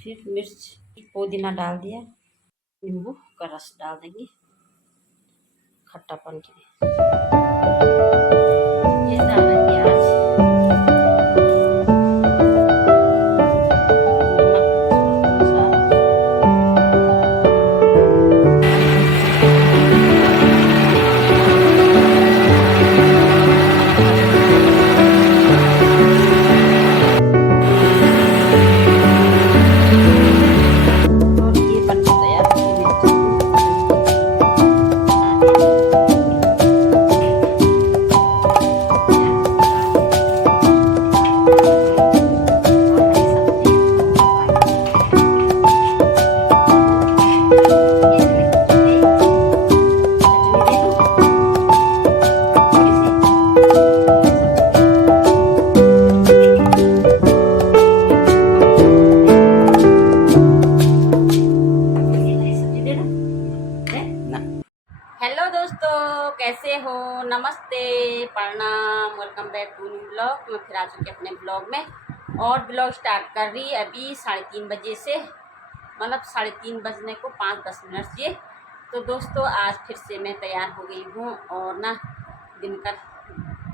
फिर मिर्च पुदीना डाल दिया, नींबू का रस डाल देंगे खट्टापन के लिए। ये डाल दें प्याज, कैसे हो, नमस्ते, प्रणाम, welcome back to new blog. मैं फिर आ चुकी अपने ब्लॉग में और ब्लॉग स्टार्ट कर रही अभी 3:30 बजे से, मतलब 3:30 बजने को 5-10 मिनट से। तो दोस्तों आज फिर से मैं तैयार हो गई हूँ और ना दिनकर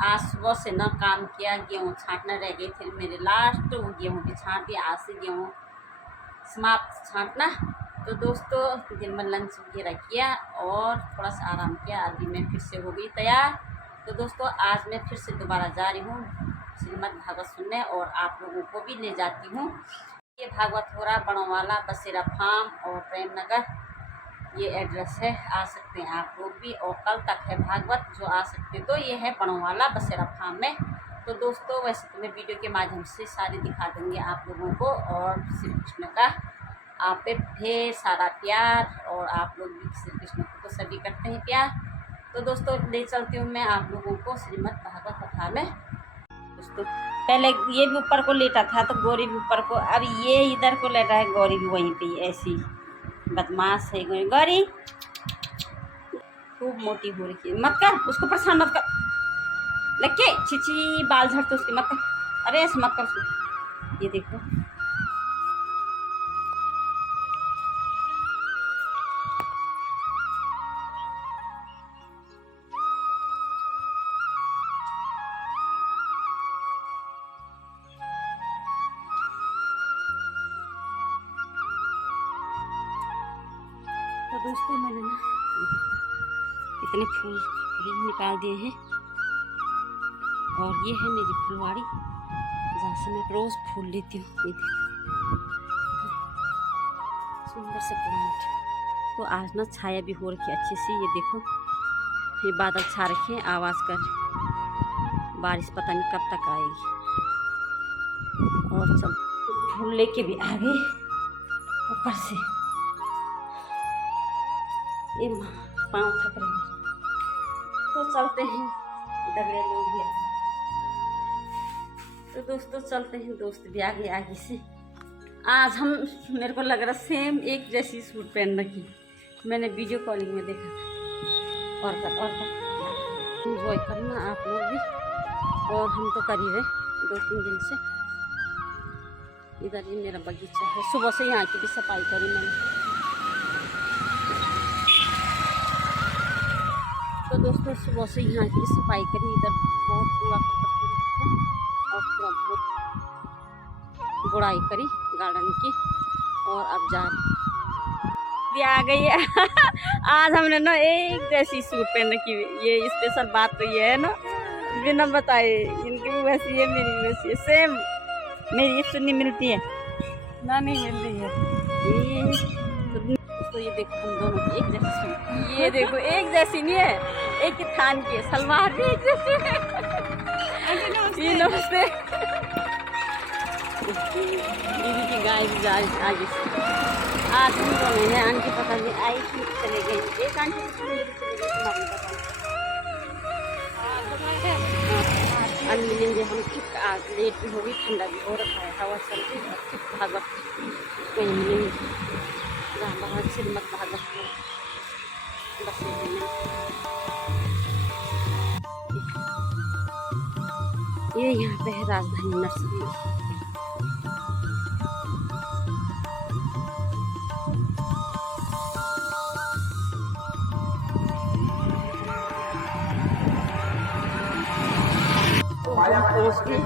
आज सुबह से ना काम किया, गेहूँ छाँटना रह गई थी मेरे लास्ट, वो गेहूँ भी छाँट दिया, आज से गेहूँ समाप्त छाँटना। तो दोस्तों दिन में लंच वगैरह किया और थोड़ा सा आराम किया, अभी मैं फिर से हो गई तैयार। तो दोस्तों आज मैं फिर से दोबारा जा रही हूँ श्रीमद् भागवत सुनने और आप लोगों को भी ले जाती हूँ। ये भागवत हो रहा बड़ोवाला बसेरा फार्म और प्रेम नगर, ये एड्रेस है, आ सकते हैं आप लोग भी। और कल तक है भागवत, जो आ सकते तो ये है बड़ोवाला बसेरा फार्म में। तो दोस्तों वैसे तो मैं वीडियो के माध्यम से सारी दिखा दूँगी आप लोगों को, और श्री कृष्ण का आप पे ढेर सारा प्यार, और आप लोग भी श्री कृष्ण को तो सभी करते हैं प्यार। तो दोस्तों ले चलती हूँ मैं आप लोगों को श्रीमद् भागवत कथा में। दोस्तों पहले ये भी ऊपर को लेटा था तो गौरी भी ऊपर को, अब ये इधर को लेटा है, गौरी भी वहीं पे ऐसी बदमाश है गौरी, खूब मोटी हो रही है। मत कर उसको, परेशान मत कर, लगे छिची बाल झड़ते उसके, मत कर, अरे ऐसे मत कर उसको। ये देखो तो दोस्तों मैंने ना इतने फूल भी निकाल दिए हैं, और ये है मेरी फुलवाड़ी जहाँ से मैं रोज़ फूल लेती हूँ। ये देखो सुंदर से प्लांट। तो आज ना छाया भी हो रखी है अच्छी सी, ये देखो ये बादल छा रखे हैं, आवाज़ कर बारिश पता नहीं कब तक आएगी। और सब फूल लेके भी आ गए ऊपर से, ये पाँव थक रहे हैं। तो चलते हैं, दगड़े लोग भी आए। तो दोस्तों चलते हैं, दोस्त भी आगे आगे से। आज हम, मेरे को लग रहा सेम एक जैसी सूट पहन रखी, मैंने वीडियो कॉलिंग में देखा था। और एंजॉय करना आप लोग भी, और हम तो कर ही रहे 2-3 दिन से। इधर ही मेरा बगीचा है, सुबह से यहाँ की भी सफाई करी मैंने। तो दोस्तों सुबह से यहाँ की सफाई करी, इधर बहुत कूड़ा करकट और थोड़ा बहुत गुड़ाई करी गार्डन की, और अब जा भी आ गई है। आज हमने ना एक जैसी सूट पहन रखी है। ये स्पेशल बात तो ये है ना, बिना बताए इनकी भी वैसी है, मेरी भी वैसी है, सेम। मेरी एक चुन्नी मिलती है ना, नहीं मिल रही है। तो ये देखो हम दोनों की एक जैसी सूट, ये देखो एक जैसी नहीं है, एक ही थान की है, सलवार भी एक जैसी है। ये नमस्ते। दीदी की गाय भी आगे से आज हम दोनों हैं। आंटी पता नहीं आई थी, चले गई। एक आंटी चले गई, तुम्हारी पता नहीं। आज मिलेंगे हम ठीक। आज लेट भी हो गई, ठंडा भी हो रखा है, हवा चल रही है। ठीक भागवत कहीं मिलेंगे, जहाँ बाहर श्रीमद भागवत में बस ये यहाँ पे है राजधानी नर्सरी।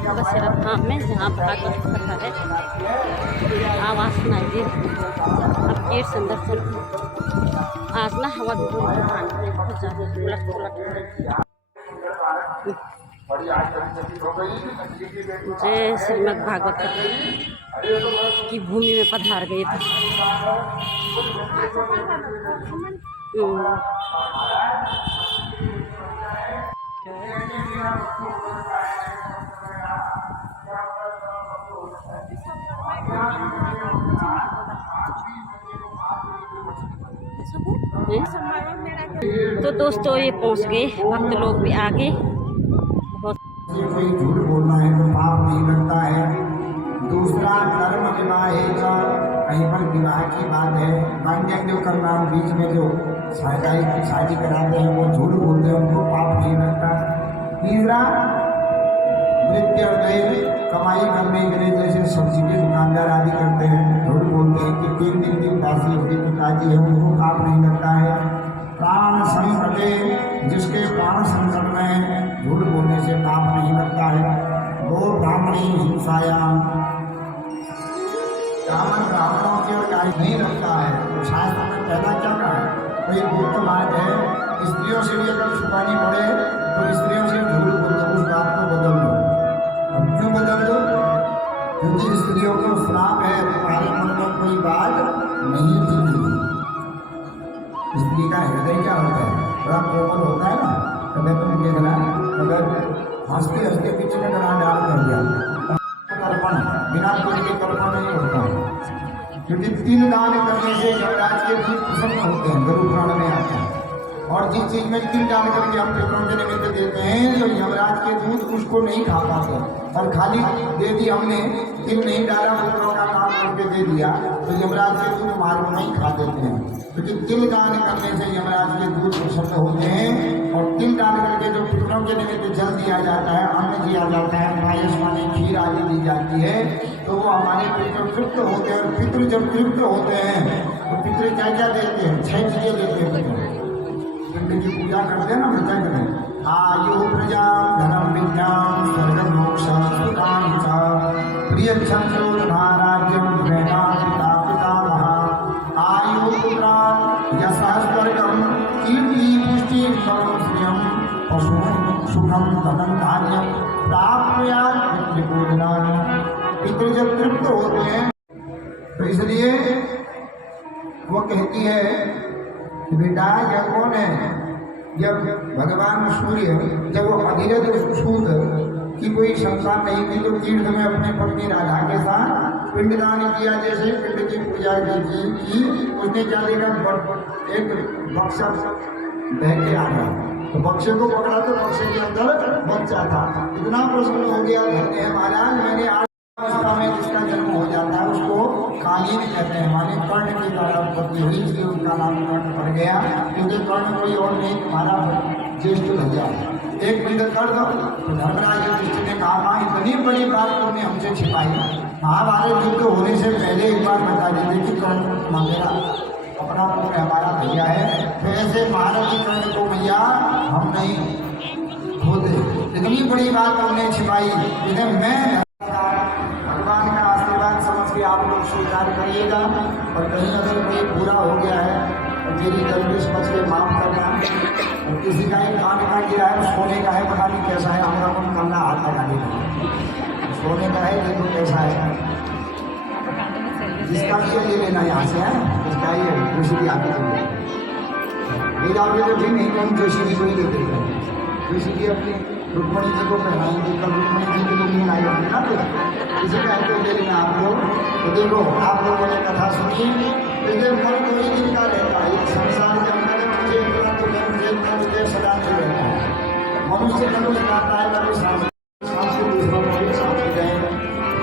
बसेरा धाम में जहाँ भागवत कथा है, आवाज़ सुनाई दे रही है। अब गेट से अंदर चल। आज ना हवा भी बहुत ज़्यादा उलट पुलट। जय श्रीमद भागवत की भूमि में पधार गए थे। तो दोस्तों ये पहुंच गए, भक्त लोग भी आ गए। कोई झूठ बोलना है तो पाप नहीं लगता है। दूसरा कर्म विवाह है, कहीं पर विवाह की बात है, मान्य जो करना बीच में जो शादी कराते हैं वो झूठ बोलते हैं, उनको पाप नहीं लगता। तीसरा नृत्य कमाई करने के लिए जैसे सब्जी के दुकानदार आदि करते हैं, झूठ बोलते हैं कि 3 दिन की दासी उसके पिताजी है, उनको पाप नहीं लगता है। प्राण संकटे, जिसके प्राण संकट में झूठ बोलने से पाप नहीं लगता है। गो ब्राह्मणी हिंसायाम, ब्राह्मणों के गाय नहीं लगता है। तो शास्त्र में पहला क्या कहा है, कोई गुप्त मार्ग है, स्त्रियों से भी अगर छुपानी पड़े तो स्त्रियों से झूठ बोल दो, उस बात को बदल दो। अब क्यों बदल दो? क्योंकि स्त्रियों को श्राप है, तुम्हारे मन में कोई बात नहीं थी। स्त्री का हृदय क्या होता है, बड़ा कोमल होता है ना। कभी तुम देखना, अगर हंसते हंसते पीछे में डरा डाल कर दिया, तर्पण बिना कोई के तर्पण नहीं होता, क्योंकि 3 दान करने से यमराज के दूत प्रसन्न होते हैं, गरुड़ पुराण में आता है। और जिस चीज में 3 दान करके हम पितरों के निमित्त देते हैं, तो यमराज के दूत उसको नहीं खा पाते। और खाली दे दी हमने, तिल नहीं डाला, पितरों का काम करके दे दिया, तो यमराज के दूत मार्ग में ही खा देते हैं। क्योंकि तिल दान करने से यमराज के दूत प्रसन्न होते हैं। और तिल दान करके जो पितरों के निमित्त जल दिया जाता है, अन्न दिया जाता है, पायस माने खीर आदि दी जाती है, तो वो हमारे पितृ तृप्त होते हैं। और पितृ जब तृप्त होते हैं तो पितृ क्या क्या देते हैं, 6 चीजें देते हैं। पिंड की पूजा करते हैं ना मृतक में, आयु प्रजा धनम विद्याम स्वर्ग मोक्ष सुखाम च प्रिय चंद्रोधना राज्यम प्रेरणा पिता पितामह आयु पुत्रा यशः स्वर्गम कीर्ति पुष्टि श्रियम पशु सुखम धनम धान्यम प्राप्नुयात् पितृपूजनम। पितृ जब तृप्त होते हैं तो इसलिए वो कहती है कि बेटा यह कौन है। जब भगवान सूर्य जब वो अधिरथ सूद की कोई संतान नहीं थी, तो तीर्थ में अपनी पत्नी राधा के साथ पिंडदान किया। जैसे पिंड की पूजा की उसने क्या देखा, एक बक्सा बह के आ गया, तो बक्से को पकड़ा तो बक्से के अंदर बच्चा था। इतना प्रसन्न हो गया, कहते हैं महाराज मैंने अवस्था में जिसका जन्म हो जाता है उसको कालीन कहते हैं, माने कर्ण की द्वारा उत्पत्ति हुई, इसलिए उनका नाम कर्ण पड़ गया। क्योंकि कर्ण कोई और नहीं, तुम्हारा ज्येष्ठ भैया एक पिंड कर दो। तो धर्मराज युधिष्ठिर ने कहा, माँ इतनी बड़ी बात तुमने हमसे छिपाई, महाभारत युद्ध होने से पहले एक बार बता देते कि कर्ण मेरा अपना पुत्र हमारा भैया है। तो ऐसे महाराज कर्ण को भैया हम नहीं होते, इतनी बड़ी बात हमने छिपाई, इन्हें मैं भगवान का आशीर्वाद समझ के आप लोग स्वीकार करिएगा। और कहीं अगर कोई बुरा हो गया है तो मेरी गलती समझ के माफ करना। और किसी का एक खाने का गिरा है, सोने का है, पता नहीं कैसा है, हमारा मन करना हाथ लगाने का। सोने का है, देखो कैसा है, जिसका भी ये लेना यहाँ से है, इसका ही है, दूसरी भी आगे ले जाओगे तो भी नहीं, कहीं जोशी जी को ही लेते हैं। जोशी जी अपनी रुक्मणी जी को पहनाएंगे, कल रुक्मणी जी के लिए नहीं आए होंगे ना, तो किसी का तो ले लेना आप लोग। तो देखो आप लोगों ने कथा सुनी, लेकिन मन तो ही दिन का रहता है, संसार के अंदर मुझे मुझे सदा नहीं रहता है। मनुष्य कभी जाता है, कभी सांस के दूसरों को भी सांस गए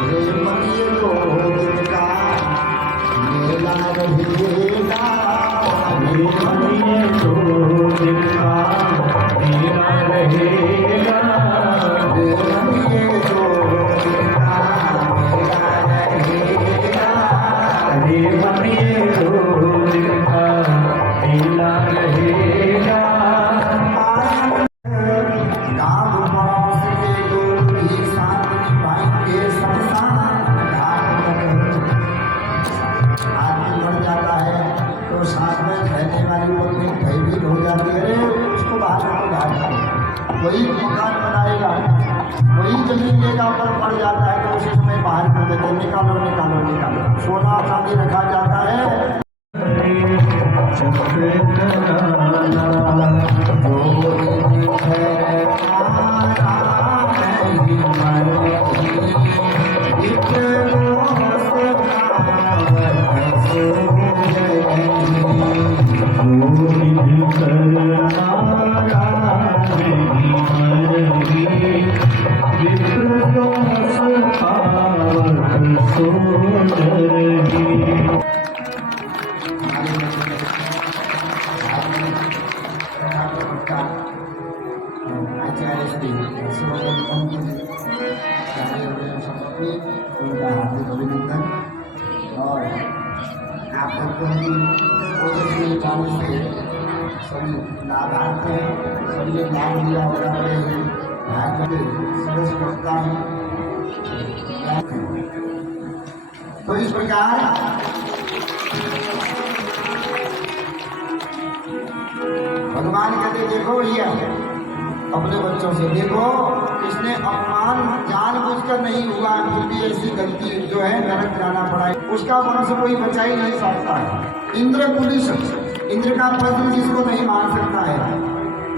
रे मनिए तो जिनका मेला रहेगा, रे मनिए तो जिनका मेला रहेगा, रे मनिए तो जिनका मेला रहेगा, रे मनिए तो जिनका मेला रहेगा। वही मकान बनाएगा, वही जमीन लेगा, पर पड़ जाता है तो उसी समय बाहर कर देते, निकालो निकालो निकालो। सोना चांदी रखा जाता है, और आप लोगों की से सभी लाभार्थी हैं, सभी लाभ लिया होगा, बड़े सरस करता है। तो इस प्रकार भगवान कहते देखो भैया अपने बच्चों से, देखो इसने अपमान जानबूझकर नहीं हुआ, फिर भी ऐसी गलती जो है नरक जाना पड़ा, उसका वंश कोई बचा ही नहीं सकता है। इंद्र पुलिस, इंद्र का पद जिसको नहीं मान सकता है,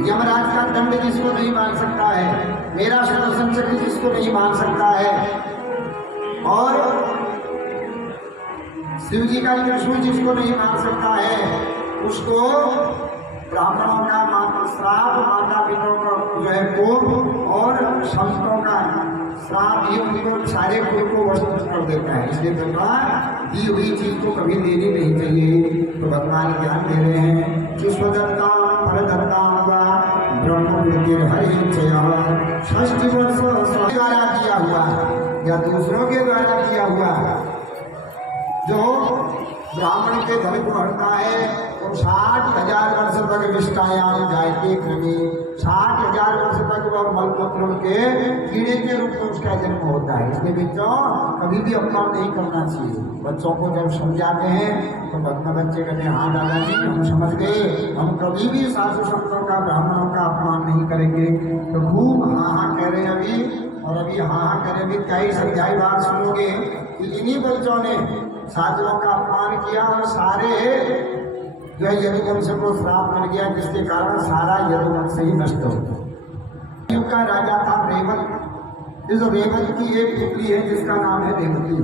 यमराज का दंड जिसको नहीं मान सकता है, मेरा सुदर्शन चक्र जिसको नहीं मान सकता है, और शिव जी का त्रिशूल जिसको नहीं मान सकता है, उसको ब्राह्मणों का श्राप, माता पिता का जो है कोप और संतों का श्राप, ये उनको सारे कुल को वसूल कर देता है। इसलिए भगवान दी हुई चीज को कभी देनी नहीं चाहिए। तो भगवान ज्ञान दे रहे हैं, विश्वदत्ता परदत्ता हुआ ब्रह्म षष्ठी वर्ष द्वारा किया हुआ या दूसरों के द्वारा किया हुआ, जो ब्राह्मण के धन को हटता है तो 60,000 वर्ष तक विष्टायाम जायते क्रमी, 60,000 वर्ष तक वह मलमूत्र के कीड़े के रूप में उसका जन्म होता है। इसलिए बच्चों कभी भी अपमान नहीं करना चाहिए। बच्चों को जब समझाते हैं तो बच्चे कहते हैं हाँ दादाजी हम समझ गए, हम कभी भी सासू संतों का ब्राह्मणों का अपमान नहीं करेंगे। तो खूब हाँ हाँ कह रहे हैं अभी, और अभी हाँ हाँ कह रहे अभी कई समझाई बात सुनोगे कि इन्हीं बच्चों ने साधुओं का अपमान किया और सारे जो है यदुवंश को श्राप मिल गया, जिसके कारण सारा यदुवंश ही नष्ट हो गया। युग का राजा था रेवत। इस रेवत की एक पुत्री है जिसका नाम है रेवती।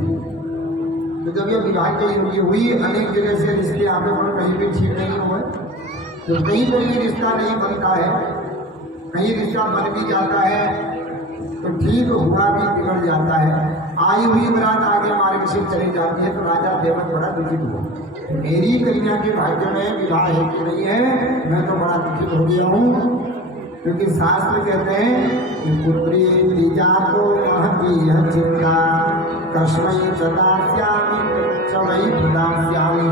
तो जब ये विवाह की हुई अनेक जगह से रिश्ते आगे बढ़, कहीं भी ठीक नहीं हुए, तो कहीं पर ये रिश्ता नहीं बनता है, कहीं रिश्ता बन भी जाता है तो ठीक हुआ भी बिगड़ जाता है। आई हुई बरात आगे मार्ग से चली जाती है तो राजा देवत बड़ा दुखित हुआ, मेरी कन्या के भाग्य में विवाह है कि नहीं है, मैं तो बड़ा दुखित हो गया हूँ। क्योंकि शास्त्र कहते हैं कि पुत्री बीजा को महती यह चिंता कस्मई चदास्यामी चवई प्रदास्यामी।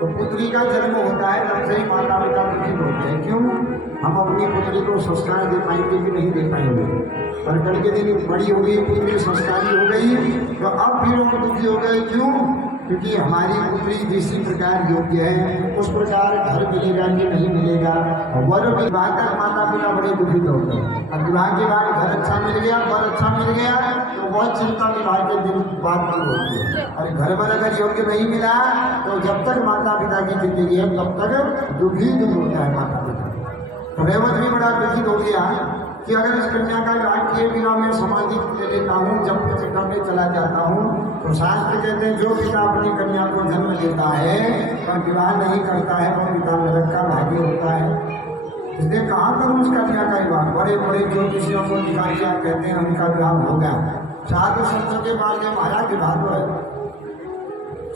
तो पुत्री का जन्म होता है तब से ही माता पिता दुखित होते हैं। क्यों? हम अपनी पुत्री को संस्कार दे पाएंगे कि नहीं दे पाएंगे। पर कल के दिन बड़ी हो गई पुत्री, संस्कारी हो गई, तो अब फिर वो दुखी हो गए। क्यों? क्योंकि हमारी पुत्री जिस प्रकार योग्य है उस प्रकार घर मिलेगा कि नहीं मिलेगा। वर विवाह तक माता पिता बड़े दुखित होते हैं। अब विवाह के बाद घर अच्छा मिल गया, वर अच्छा मिल गया, तो बहुत चिंता विवाह के दिन बाद की होती है। और घर पर अगर योग्य नहीं मिला तो जब तक माता पिता की जिंदगी है तब तक दुखी दुख होता है माता पिता। तो रेवत भी बड़ा दुखित हो गया कि अगर इस कन्या का विवाह किए बिना मैं समाधि ले लेता हूँ, जब तक करने चला जाता हूँ, तो शास्त्र कहते हैं जो पिता अपनी कन्या को जन्म देता है और विवाह नहीं करता है वो पिता नरक का भागी होता है। इसलिए कहाँ करूँ उस कन्या का विवाह? बड़े बड़े ज्योतिषियों को दिखा दिया, कहते हैं उनका विवाह हो गया। साधु संतों के बाद में महाराज विवाह तो है,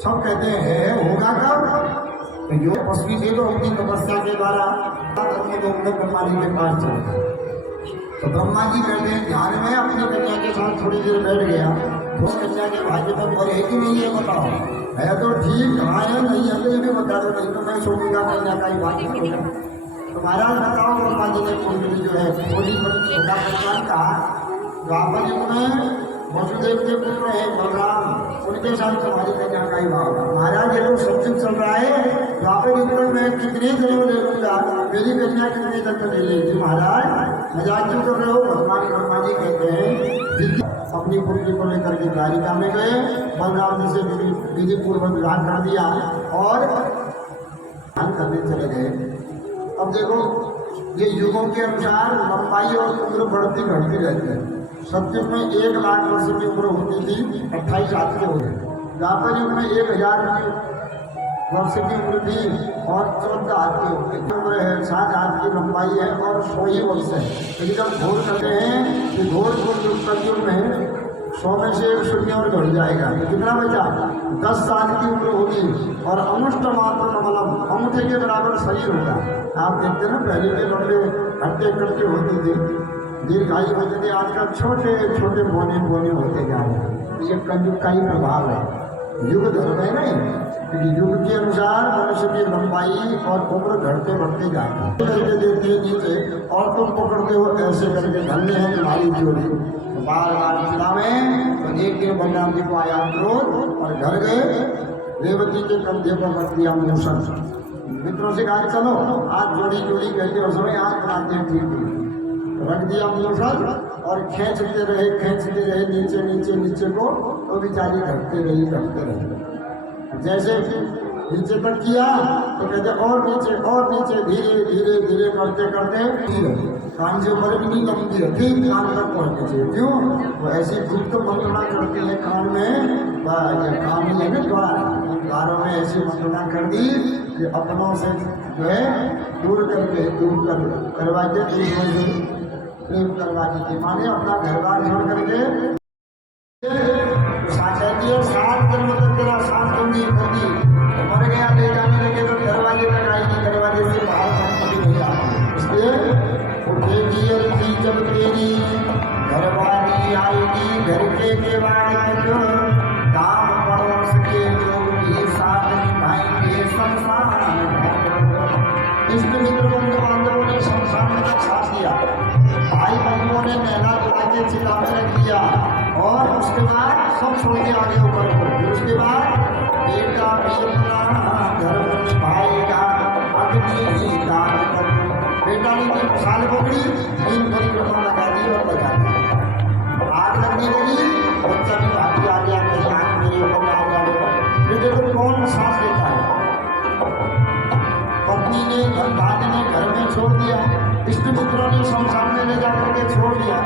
सब कहते हैं होगा कब? जो तपस्वी थे तो अपनी तपस्या के द्वारा ब्रह्मा जी के पास चले। तो ब्रह्मा जी बैठे ध्यान में अपनी कन्या के साथ थोड़ी देर बैठ गया। तो कन्या के भाग्य पर और है कि नहीं ये बताओ, है तो ठीक, कहाँ है नहीं है तो ये भी बता दो, नहीं तो मैं छोड़ूंगा कन्या का ही भाग्य करूँगा। तो महाराज बताओ, ब्रह्मा जी ने कुंडली जो है थोड़ी छोटा कन्या का द्वापर युग में वसुदेव के पुत्र है बलराम, उनके साथ तुम्हारी कन्या का ही भाव होगा। महाराज ये तो सत्संग चल रहा है, द्वापर युग में मैं कितने जन्म ले लूंगा, मेरी कन्या कितने जन्म ले लेगी। महाराज मजाक क्यों कर रहे हो? भगवान ब्रह्मा जी कहते हैं अपनी पुत्री को लेकर के द्वारिका में गए, बलराम जी से विधि पूर्वक विवाह कर दिया और ध्यान करने चले गए। अब देखो ये युगों के अनुसार लंबाई और उम्र बढ़ती घटती रहती है। सत्युग में 1 लाख वर्ष की उम्र होती थी, 28 हाथ के हो गए। द्वापर युग में 1000 वर्ष की उम्र थी और 14 हाथ की हो गई उम्र है। 7 हाथ की लंबाई है और 100 ही वर्ष है। लेकिन जब घोर करते हैं कि घोर कलयुग में 100 में से 1 शून्य और घट जाएगा, कितना बचा? 10 साल की उम्र होगी और अनुष्ट मात्र मतलब अंगूठे के बराबर शरीर होगा। आप देखते हैं ना पहले के लंबे हट्टे कट्टे होते थे, दीर्घायु होते थे, आजकल छोटे छोटे बोने बोने होते जा रहे हैं। ये कलयुग का ही प्रभाव है, युग धर्म है नहीं, क्योंकि युग के अनुसार मनुष्य की लंबाई और उम्र घटते बढ़ते जाती है। करके देते हैं नीचे और तुम पकड़ते हो ऐसे करके, धन्य है तुम्हारी जोड़ी। बार बार चिल्लावे तो एक दिन बलराम जी को आया क्रोध और घर गए, रेवती के कंधे पर रख दिया मूषण। मित्रों से कहा चलो आज जोड़ी जोड़ी कहते हो समय आज बनाते हैं, ठीक रख दिया मूषण और खींचते रहे नीचे नीचे नीचे को, तो बेचारी घटते रही। जैसे नीचे तक किया तो कहते और नीचे धीरे धीरे धीरे करते करते कान से ऊपर भी नहीं लगती है, ठीक कान तक पहुँचनी चाहिए। क्यों? वो ऐसी गुप्त मंत्रणा करती है कान में, कान में है ना द्वारों में ऐसी मंत्रणा कर दी कि अपनों से जो है दूर करवा के प्रेम करवा दी। माने अपना घर बार छोड़ करके सात जन्म तक तेरा साथ दूंगी होगी, मर गया ले जाने लगे तो दरवाजे तक आएगी, दरवाजे से बाहर संपत्ति नहीं आती। इसलिए उठेगी अर्थी जब तेरी घरवाली आएगी, घर के केवाड़ तक काम पड़ोस के लोग भी साथ निभाएंगे संसार। इष्ट मित्र बंधु बांधवों ने संसार में साथ दिया, भाई बंधुओं ने नैना बुला के चिता में रख दिया और उसके बाद सब छोड़ के आगे ऊपर को। उसके बाद बेटा बेटा धर्म निभाएगा, अग्नि दान कर। बेटा ने तो साल पकड़ी, 3 परिक्रमा लगा दी और बजा दी। आग लगने लगी, बच्चा भी भागी आ गया, कहीं आग मेरे ऊपर आ जाएगा। फिर देखो कौन सांस लेता है। पत्नी ने भाई ने घर में छोड़ दिया, इष्ट मित्रों ने शमशान में ले जाकर के छोड़ दिया,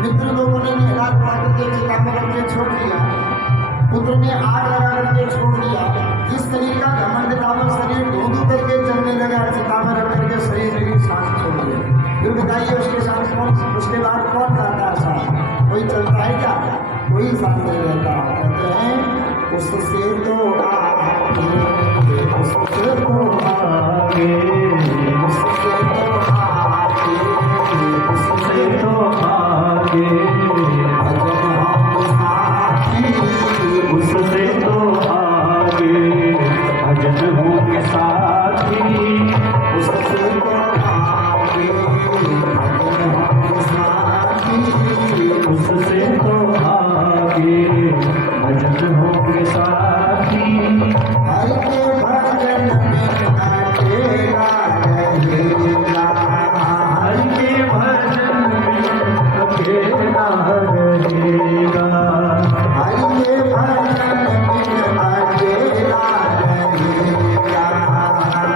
मित्र लोगों ने निहरा करके चिता में रख के छोड़ दिया, पुत्र ने आग लगा करके छोड़ दिया। जिस शरीर का घमंड था वो शरीर धो करके चलने लगा, चिता में रख करके शरीर की सांस छोड़ दिया। फिर बताइए उसके साथ कौन, उसके बाद कौन करता है सांस? कोई चलता है क्या? कोई सांस नहीं रहता। कहते हैं उससे तो आगे, उससे तो आगे, उससे तो आगे, उससे तो आगे, उससे तो आगे भजन होंगे साथी, उससे तो आगे उससे तो आगे भजन होंगे साथी हरि के भजन में अकेला रहेगा, हरि के भजन में अकेला रहेगा हरि के भजन में अकेला रहेगा।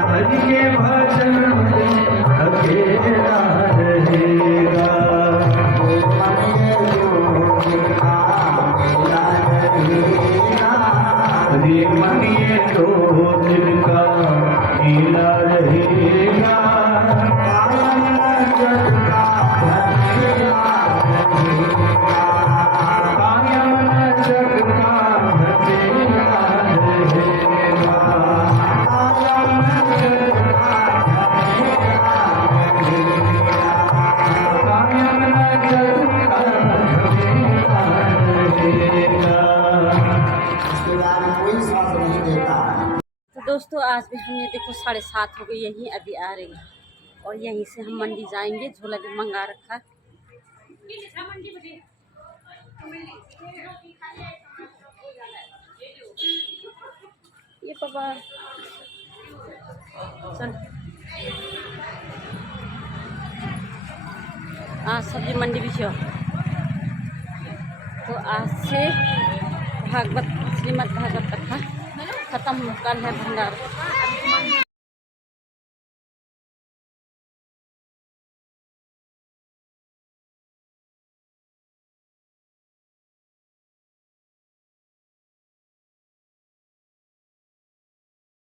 हरि के भजन में अकेला रहेगा ये मनिए जो जिनका मेला रहेगा, कायम न जग का भजेला रहेगा कायम न जग का भजेला रहेगा इसके बाद कोई साथ नहीं देता है। तो दोस्तों आज भी हमने देखो 7:30 हो गई, यहीं अभी आ रही है और यहीं से हम मंडी जाएंगे। झोला भी मंगा रखा है। ये पापा चल आज सब्जी मंडी भी छो। तो आज से भागवत श्रीमद् भागवत कथा खत्म, कल है भंडारा।